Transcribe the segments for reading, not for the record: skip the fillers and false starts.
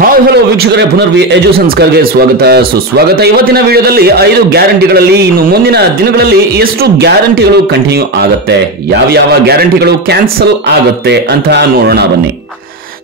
Hi hello ವೀಕ್ಷಕರೇ, ಪುನರ್ವಿ ಎಜು ಸಂಸ್ಕಾರಕ್ಕೆ ಸ್ವಾಗತ ಸುಸ್ವಾಗತ. ಇವತ್ತಿನ ವಿಡಿಯೋದಲ್ಲಿ 5 ಗ್ಯಾರಂಟಿಗಳಲ್ಲಿ ಇನ್ನು ಮುಂದಿನ ದಿನಗಳಲ್ಲಿ ಎಷ್ಟು ಗ್ಯಾರಂಟಿಗಳು ಕಂಟಿನ್ಯೂ ಆಗುತ್ತೆ, ಯಾವ ಗ್ಯಾರಂಟಿಗಳು ಕ್ಯಾನ್ಸಲ್ ಆಗುತ್ತೆ ಅಂತ ನೋಡೋಣ ಬನ್ನಿ.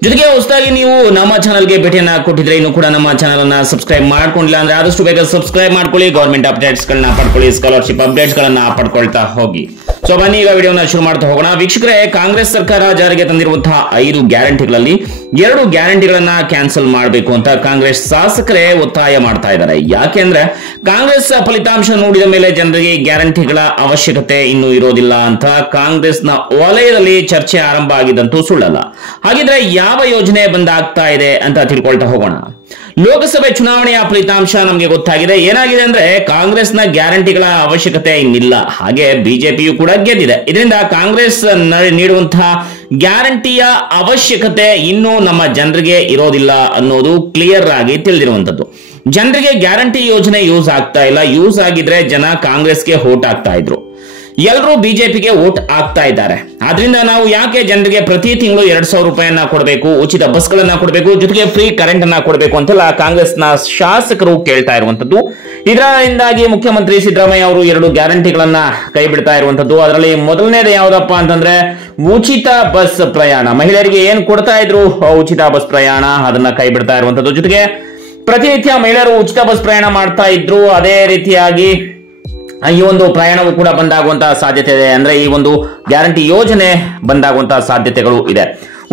ಜೊತೆಗೆ ಹೊಸದಾಗಿ ನೀವು ನಮ್ಮ ಚಾನಲ್ಗೆ ಭೇಟಿಯನ್ನ ಕೊಟ್ಟಿದ್ರೆ ಇನ್ನು ಕೂಡ ನಮ್ಮ ಚಾನಲ್ ಅನ್ನ ಸಬ್ಸ್ಕ್ರೈಬ್ ಮಾಡ್ಕೊಂಡಿಲ್ಲ ಅಂದ್ರೆ ಆದಷ್ಟು ಬೇಗ ಸಬ್ಸ್ಕ್ರೈಬ್ ಮಾಡ್ಕೊಳ್ಳಿ. ಗವರ್ಮೆಂಟ್ ಅಪ್ಡೇಟ್ಸ್ ಗಳನ್ನ ಪಡ್ಕೊಳ್ಳಿ, ಸ್ಕಾಲರ್ಶಿಪ್ ಅಪ್ಡೇಟ್ಸ್ ಗಳನ್ನ ಪಡ್ಕೊಳ್ತಾ ಹೋಗಿ. ಸೊ ಬನ್ನಿ ಈಗ ವಿಡಿಯೋನ ಶುರು ಮಾಡ್ತಾ ಹೋಗೋಣ. ವೀಕ್ಷಕರೇ, ಕಾಂಗ್ರೆಸ್ ಸರ್ಕಾರ ಜಾರಿಗೆ ತಂದಿರುವಂತಹ 5 ಗ್ಯಾರಂಟಿಗಳಲ್ಲಿ 2 ಗ್ಯಾರಂಟಿಗಳನ್ನ ಕ್ಯಾನ್ಸಲ್ ಮಾಡಬೇಕು ಅಂತ ಕಾಂಗ್ರೆಸ್ ಶಾಸಕರೇ ಒತ್ತಾಯ ಮಾಡ್ತಾ ಇದ್ದಾರೆ. ಯಾಕೆಂದ್ರೆ ಕಾಂಗ್ರೆಸ್ ಫಲಿತಾಂಶ ನೋಡಿದ ಮೇಲೆ ಜನರಿಗೆ ಗ್ಯಾರಂಟಿಗಳ ಅವಶ್ಯಕತೆ ಇನ್ನೂ ಇರೋದಿಲ್ಲ ಅಂತ ಕಾಂಗ್ರೆಸ್ನ ವಲಯದಲ್ಲಿ ಚರ್ಚೆ ಆರಂಭ ಆಗಿದ್ದಂತೂ ಸುಳ್ಳಲ್ಲ. ಹಾಗಿದ್ರೆ ಯಾವ ಯೋಜನೆ ಬಂದಾಗ್ತಾ ಇದೆ ಅಂತ ತಿಳ್ಕೊಳ್ತಾ ಹೋಗೋಣ. ಲೋಕಸಭೆ ಚುನಾವಣೆಯ ಫಲಿತಾಂಶ ನಮಗೆ ಗೊತ್ತಾಗಿದೆ. ಏನಾಗಿದೆ ಅಂದ್ರೆ ಕಾಂಗ್ರೆಸ್ನ ಗ್ಯಾರಂಟಿಗಳ ಅವಶ್ಯಕತೆ ಇನ್ನಿಲ್ಲ, ಹಾಗೆ ಬಿಜೆಪಿಯು ಕೂಡ ಗೆದ್ದಿದೆ. ಇದರಿಂದ ಕಾಂಗ್ರೆಸ್ ನೀಡುವಂತಹ ಗ್ಯಾರಂಟಿಯ ಅವಶ್ಯಕತೆ ಇನ್ನೂ ನಮ್ಮ ಜನರಿಗೆ ಇರೋದಿಲ್ಲ ಅನ್ನೋದು ಕ್ಲಿಯರ್ ಆಗಿ ತಿಳಿದಿರುವಂತದ್ದು. ಜನರಿಗೆ ಗ್ಯಾರಂಟಿ ಯೋಜನೆ ಯೂಸ್ ಆಗ್ತಾ ಇಲ್ಲ. ಯೂಸ್ ಆಗಿದ್ರೆ ಜನ ಕಾಂಗ್ರೆಸ್ಗೆ ವೋಟ್ ಆಗ್ತಾ ಇದ್ರು, ಎಲ್ಲರೂ ಬಿಜೆಪಿಗೆ ವೋಟ್ ಆಗ್ತಾ ಇದ್ದಾರೆ. ಆದ್ರಿಂದ ನಾವು ಯಾಕೆ ಜನರಿಗೆ ಪ್ರತಿ ತಿಂಗಳು 2,000 ರೂಪಾಯಿಯನ್ನ ಕೊಡಬೇಕು, ಉಚಿತ ಬಸ್ಗಳನ್ನ ಕೊಡಬೇಕು, ಜೊತೆಗೆ ಫ್ರೀ ಕರೆಂಟ್ ಅನ್ನ ಕೊಡಬೇಕು ಅಂತೆಲ್ಲ ಕಾಂಗ್ರೆಸ್ನ ಶಾಸಕರು ಕೇಳ್ತಾ ಇರುವಂತದ್ದು. ಇದರಿಂದಾಗಿ ಮುಖ್ಯಮಂತ್ರಿ ಸಿದ್ದರಾಮಯ್ಯ ಅವರು 2 ಗ್ಯಾರಂಟಿಗಳನ್ನ ಕೈ ಬಿಡ್ತಾ ಇರುವಂತದ್ದು. ಅದರಲ್ಲಿ ಮೊದಲನೇದು ಯಾವ್ದಪ್ಪ ಅಂತಂದ್ರೆ ಉಚಿತ ಬಸ್ ಪ್ರಯಾಣ. ಮಹಿಳೆಯರಿಗೆ ಏನ್ ಕೊಡ್ತಾ ಇದ್ರು ಉಚಿತ ಬಸ್ ಪ್ರಯಾಣ, ಅದನ್ನ ಕೈ ಬಿಡ್ತಾ ಇರುವಂತದ್ದು. ಜೊತೆಗೆ ಪ್ರತಿನಿತ್ಯ ಮಹಿಳೆಯರು ಉಚಿತ ಬಸ್ ಪ್ರಯಾಣ ಮಾಡ್ತಾ ಇದ್ರು. ಅದೇ ರೀತಿಯಾಗಿ ಈ ಒಂದು ಪ್ರಯಾಣವು ಕೂಡ ಬಂದಾಗುವಂತಹ ಸಾಧ್ಯತೆ ಇದೆ. ಅಂದ್ರೆ ಈ ಒಂದು ಗ್ಯಾರಂಟಿ ಯೋಜನೆ ಬಂದಾಗುವಂತಹ ಸಾಧ್ಯತೆಗಳು ಇದೆ.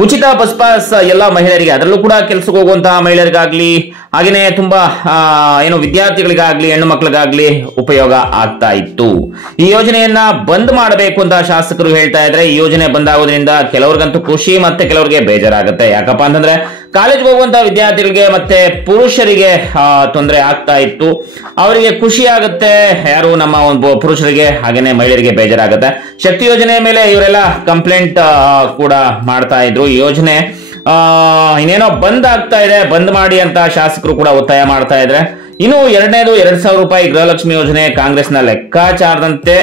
ಉಚಿತ ಬಸ್ ಪಾಸ್ ಎಲ್ಲ ಮಹಿಳೆಯರಿಗೆ, ಅದರಲ್ಲೂ ಕೂಡ ಕೆಲಸಕ್ಕೆ ಹೋಗುವಂತಹ ಮಹಿಳೆಯರಿಗಾಗ್ಲಿ, ಹಾಗೇನೆ ತುಂಬಾ ವಿದ್ಯಾರ್ಥಿಗಳಿಗಾಗ್ಲಿ, ಹೆಣ್ಣು ಮಕ್ಕಳಿಗಾಗ್ಲಿ ಉಪಯೋಗ ಆಗ್ತಾ ಇತ್ತು. ಈ ಯೋಜನೆಯನ್ನ ಬಂದ್ ಮಾಡಬೇಕು ಅಂತ ಶಾಸಕರು ಹೇಳ್ತಾ ಇದ್ರೆ, ಈ ಯೋಜನೆ ಬಂದಾಗೋದ್ರಿಂದ ಕೆಲವ್ರಿಗಂತೂ ಖುಷಿ, ಮತ್ತೆ ಕೆಲವರಿಗೆ ಬೇಜಾರಾಗುತ್ತೆ. ಯಾಕಪ್ಪ ಅಂತಂದ್ರೆ ಕಾಲೇಜ್ಗೆ ಹೋಗುವಂತಹ ವಿದ್ಯಾರ್ಥಿಗಳಿಗೆ ಮತ್ತೆ ಪುರುಷರಿಗೆ ತೊಂದರೆ ಆಗ್ತಾ ಇತ್ತು. ಅವರಿಗೆ ಖುಷಿ ಆಗುತ್ತೆ, ಯಾರು ನಮ್ಮ ಒಂದು ಪುರುಷರಿಗೆ ಹಾಗೇನೆ ಮಹಿಳೆಯರಿಗೆ ಬೇಜಾರಾಗುತ್ತೆ. ಶಕ್ತಿ ಯೋಜನೆ ಮೇಲೆ ಇವರೆಲ್ಲ ಕಂಪ್ಲೇಂಟ್ ಕೂಡ ಮಾಡ್ತಾ ಇದ್ರು. ಈ ಯೋಜನೆ ಇನ್ನೇನೋ ಬಂದ್ ಆಗ್ತಾ ಇದೆ, ಬಂದ್ ಮಾಡಿ ಅಂತ ಶಾಸಕರು ಕೂಡ ಒತ್ತಾಯ ಮಾಡ್ತಾ ಇದ್ರೆ. ಇನ್ನು ಎರಡನೇದು 2,000 ರೂಪಾಯಿ ಗೃಹಲಕ್ಷ್ಮಿ ಯೋಜನೆ. ಕಾಂಗ್ರೆಸ್ನ ಲೆಕ್ಕಾಚಾರದಂತೆ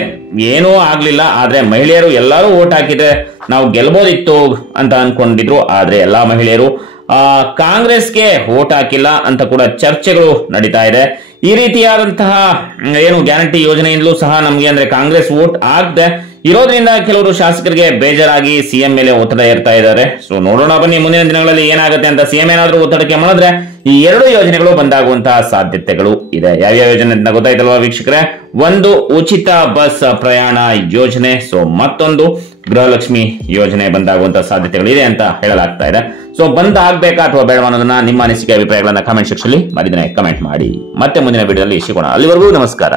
ಏನೂ ಆಗ್ಲಿಲ್ಲ, ಆದ್ರೆ ಮಹಿಳೆಯರು ಎಲ್ಲರೂ ವೋಟ್ ಹಾಕಿದ್ರೆ ನಾವು ಗೆಲ್ಬೋದಿತ್ತು ಅಂತ ಅನ್ಕೊಂಡಿದ್ರು. ಆದ್ರೆ ಎಲ್ಲಾ ಮಹಿಳೆಯರು ಕಾಂಗ್ರೆಸ್ಗೆ ವೋಟ್ ಹಾಕಿಲ್ಲ ಅಂತ ಕೂಡ ಚರ್ಚೆಗಳು ನಡೀತಾ ಇದೆ. ಈ ರೀತಿಯಾದಂತಹ ಗ್ಯಾರಂಟಿ ಯೋಜನೆಯಿಂದಲೂ ಸಹ ನಮ್ಗೆ ಅಂದ್ರೆ ಕಾಂಗ್ರೆಸ್ ವೋಟ್ ಆಗದೆ ಇರೋದ್ರಿಂದ ಕೆಲವರು ಶಾಸಕರಿಗೆ ಬೇಜಾರಾಗಿ ಸಿಎಂ ಮೇಲೆ ಒತ್ತಡ ಏರ್ತಾ ಇದ್ದಾರೆ. ಸೊ ನೋಡೋಣ ಬನ್ನಿ ಮುಂದಿನ ದಿನಗಳಲ್ಲಿ ಏನಾಗುತ್ತೆ ಅಂತ. ಸಿಎಂ ಏನಾದ್ರೂ ಒತ್ತಡಕ್ಕೆ ಮಾಡಿದ್ರೆ ಈ 2 ಯೋಜನೆಗಳು ಬಂದಾಗುವಂತಹ ಸಾಧ್ಯತೆಗಳು ಇದೆ. ಯಾವ್ಯಾವ ಯೋಜನೆ ಅಂತ ಗೊತ್ತಾಯ್ತಲ್ವಾ ವೀಕ್ಷಕರೇ? ಒಂದು ಉಚಿತ ಬಸ್ ಪ್ರಯಾಣ ಯೋಜನೆ, ಸೊ ಮತ್ತೊಂದು ಗೃಹಲಕ್ಷ್ಮಿ ಯೋಜನೆ ಬಂದಾಗುವಂತಹ ಸಾಧ್ಯತೆಗಳಿದೆ ಅಂತ ಹೇಳಲಾಗ್ತಾ ಇದೆ. ಸೊ ಬಂದ್ ಆಗ್ಬೇಕಾ ಅಥವಾ ಬೇಡ ಅನ್ನೋದನ್ನ ನಿಮ್ಮ ಅನಿಸಿಕೆ ಅಭಿಪ್ರಾಯಗಳನ್ನ ಕಮೆಂಟ್ ಸೆಕ್ಷನ್ ಅಲ್ಲಿ ಕಮೆಂಟ್ ಮಾಡಿ. ಮತ್ತೆ ಮುಂದಿನ ವಿಡಿಯೋದಲ್ಲಿ ಸಿಗೋಣ. ಅಲ್ಲಿವರೆಗೂ ನಮಸ್ಕಾರ.